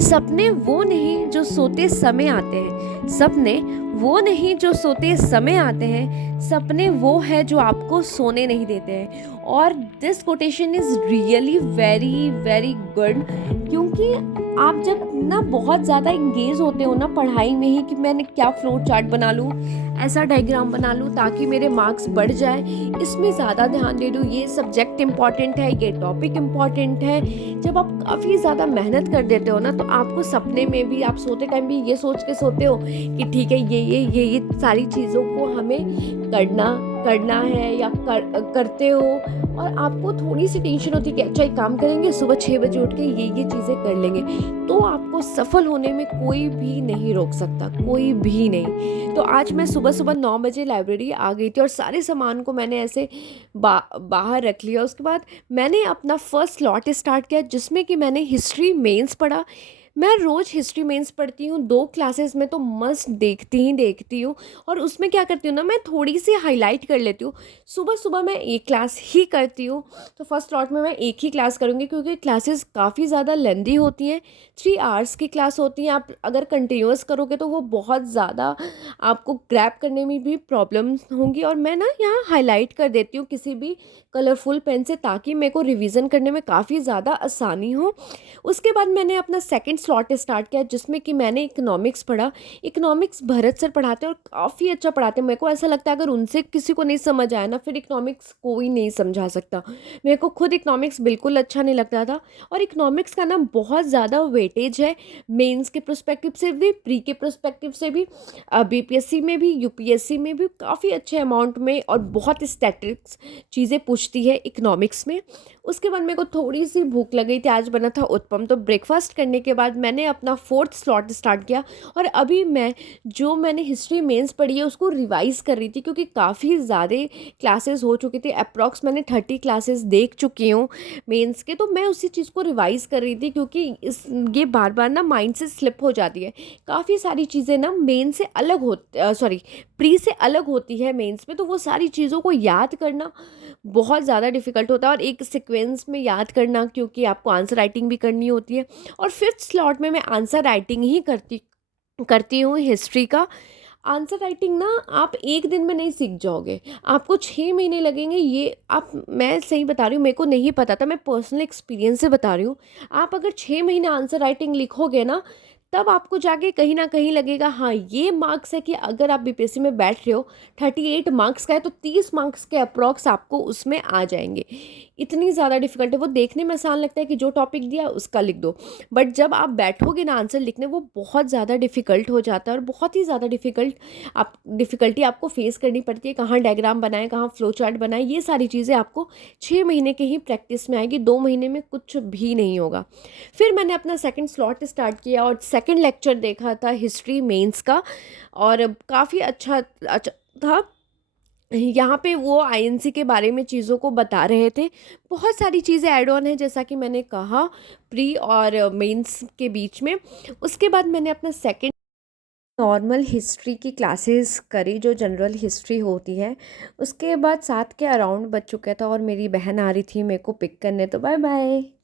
सपने वो नहीं जो सोते समय आते हैं, सपने वो नहीं जो सोते समय आते हैं, सपने वो है जो आपको सोने नहीं देते हैं। और this quotation is really very very good, क्योंकि आप जब ना बहुत ज़्यादा इंगेज होते हो ना पढ़ाई में ही कि मैंने क्या फ्लो चार्ट बना लूँ, ऐसा डायग्राम बना लूँ ताकि मेरे मार्क्स बढ़ जाए, इसमें ज़्यादा ध्यान दे दूँ, ये सब्जेक्ट इम्पॉर्टेंट है, ये टॉपिक इम्पॉर्टेंट है। जब आप काफ़ी ज़्यादा मेहनत कर देते हो ना, तो आपको सपने में भी, आप सोते टाइम भी ये सोच के सोते हो कि ठीक है, ये सारी चीज़ों को हमें करना करना है या करते हो। और आपको थोड़ी सी टेंशन होती है कि अच्छा एक काम करेंगे, सुबह 6 बजे उठ के ये चीज़ें कर लेंगे, तो आपको सफल होने में कोई भी नहीं रोक सकता, कोई भी नहीं। तो आज मैं सुबह सुबह 9 बजे लाइब्रेरी आ गई थी और सारे सामान को मैंने ऐसे बाहर रख लिया। उसके बाद मैंने अपना फर्स्ट स्लॉट स्टार्ट किया, जिसमें कि मैंने हिस्ट्री मेंस पढ़ा। मैं रोज़ हिस्ट्री मेंस पढ़ती हूँ, 2 क्लासेस में तो मस्ट देखती ही देखती हूँ। और उसमें क्या करती हूँ ना, मैं थोड़ी सी हाईलाइट कर लेती हूँ। सुबह सुबह मैं एक क्लास ही करती हूँ, तो फर्स्ट स्लॉट में मैं एक ही क्लास करूँगी, क्योंकि क्लासेस काफ़ी ज़्यादा लेंदी होती हैं, 3 आवर्स की क्लास होती हैं। आप अगर कंटिन्यूअस करोगे तो वो बहुत ज़्यादा आपको ग्रैब करने में भी प्रॉब्लम्स होंगी। और मैं ना यहाँ हाईलाइट कर देती हूँ किसी भी कलरफुल पेन से, ताकि मेरे को रिवीजन करने में काफ़ी ज़्यादा आसानी हो। उसके बाद मैंने अपना सेकंड स्लॉट स्टार्ट किया, जिसमें कि मैंने इकोनॉमिक्स पढ़ा। इकोनॉमिक्स भरत सर पढ़ाते हैं और काफ़ी अच्छा पढ़ाते हैं। मेरे को ऐसा लगता है अगर उनसे किसी को नहीं समझ आया ना, फिर इकोनॉमिक्स कोई नहीं समझा सकता। मेरे को खुद इकोनॉमिक्स बिल्कुल अच्छा नहीं लगता था। और इकोनॉमिक्स का ना बहुत ज़्यादा वेटेज है, मेंस के प्रोस्पेक्टिव से भी, प्री के प्रोस्पेक्टिव से भी, बीपीएससी में भी, यूपीएससी में भी काफ़ी अच्छे अमाउंट में और बहुत स्टैटिक्स चीज़ें पूछती है इकोनॉमिक्स में। उसके बाद मेरे को थोड़ी सी भूख लगी थी, आज बना था उत्पम, तो ब्रेकफास्ट करने के बाद मैंने अपना फोर्थ स्लॉट स्टार्ट किया। और अभी मैंने हिस्ट्री मेंस पढ़ी है उसको रिवाइज़ कर रही थी, क्योंकि काफ़ी ज़्यादा क्लासेस हो चुकी थी, अप्रॉक्स मैंने 30 क्लासेस देख चुकी हूँ मेंस के। तो मैं उसी चीज़ को रिवाइज़ कर रही थी, क्योंकि ये बार बार ना माइंड से स्लिप हो जाती है। काफ़ी सारी चीज़ें ना मेन से अलग सॉरी, प्री से अलग होती है मेंस में, तो वो सारी चीज़ों को याद करना बहुत ज़्यादा डिफ़िकल्ट होता है, और एक सीक्वेंस में याद करना, क्योंकि आपको आंसर राइटिंग भी करनी होती है। और फिफ्थ स्लॉट में मैं आंसर राइटिंग ही करती हूँ हिस्ट्री का। आंसर राइटिंग ना आप एक दिन में नहीं सीख जाओगे, आपको 6 महीने लगेंगे। ये आप, मैं सही बता रही हूँ, मेरे को नहीं पता था, मैं पर्सनल एक्सपीरियंस से बता रही हूँ। आप अगर 6 महीने आंसर राइटिंग लिखोगे ना, तब आपको जाके कहीं ना कहीं लगेगा हाँ ये मार्क्स है। कि अगर आप बीपीएससी में बैठ रहे हो, 38 मार्क्स का है, तो 30 मार्क्स के अप्रॉक्स आपको उसमें आ जाएंगे। इतनी ज़्यादा डिफिकल्ट है वो। देखने में आसान लगता है कि जो टॉपिक दिया उसका लिख दो, बट जब आप बैठोगे ना आंसर लिखने, वो बहुत ज़्यादा डिफिकल्ट हो जाता है, और बहुत ही ज़्यादा डिफ़िकल्टी आपको फेस करनी पड़ती है। कहाँ डायग्राम बनाए, कहाँ फ्लो चार्ट बनाए, ये सारी चीज़ें आपको 6 महीने के ही प्रैक्टिस में आएगी, 2 महीने में कुछ भी नहीं होगा। फिर मैंने अपना सेकंड स्लॉट स्टार्ट किया और सेकंड लेक्चर देखा था हिस्ट्री मेंस का, और काफ़ी अच्छा था। यहाँ पे वो आईएनसी के बारे में चीज़ों को बता रहे थे। बहुत सारी चीज़ें ऐड ऑन है, जैसा कि मैंने कहा, प्री और मेंस के बीच में। उसके बाद मैंने अपना सेकंड नॉर्मल हिस्ट्री की क्लासेस करी, जो जनरल हिस्ट्री होती है। उसके बाद 7 के अराउंड बज चुका था और मेरी बहन आ रही थी मेरे को पिक करने, तो बाय बाय।